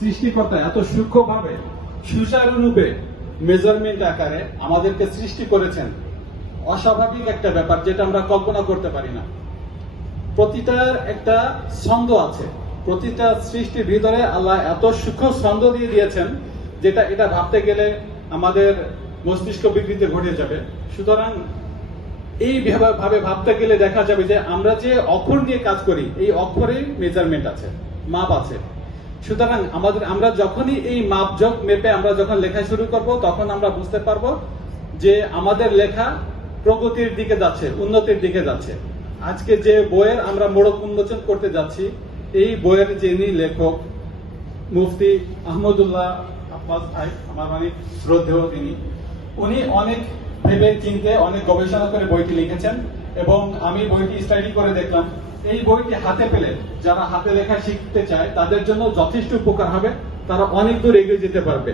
সৃষ্টিকর্তা এত সূক্ষ্মভাবে, সুচারুরূপে মেজারমেন্ট আকারে আমাদেরকে সৃষ্টি করেছেন, অস্বাভাবিক একটা ব্যাপার যেটা আমরা কল্পনা করতে পারি না। প্রতিটার একটা ছন্দ আছে, প্রতিটা সৃষ্টির ভিতরে আল্লাহ এত সূক্ষ্ম ছন্দ দিয়ে দিয়েছেন যেটা এটা ভাবতে গেলে আমাদের মস্তিষ্ক বিকৃতি ঘটে যাবে। সুতরাং এই ভাবে ভাবে ভাবতে গেলে দেখা যাবে যে আমরা যে অক্ষর নিয়ে কাজ করি, এই অক্ষরেই মেজারমেন্ট আছে মাপ আছে। সুতরাং আমাদের, আমরা যখনই এই মাপজোক মেপে আমরা যখন লেখা শুরু করব, তখন আমরা বুঝতে পারব যে আমাদের লেখা প্রগতির দিকে যাচ্ছে, উন্নতির দিকে যাচ্ছে। আজকে যে বইয়ের আমরা মোড়ক উন্মোচন করতে যাচ্ছি, এই বইয়ের যিনি লেখক, মুফতি আহমদুল্লাহ আব্বাস ভাই, আমার মানে শ্রদ্ধেয় তিনি, উনি অনেক ভেবে চিনতে অনেক গবেষণা করে বইটি লিখেছেন। এবং আমি বইটি স্টাডি করে দেখলাম। এই বইটি হাতে পেলে যারা হাতে লেখা শিখতে চায়, তাদের জন্য যথেষ্ট উপকার হবে। তারা অনেক দূর এগিয়ে যেতে পারবে।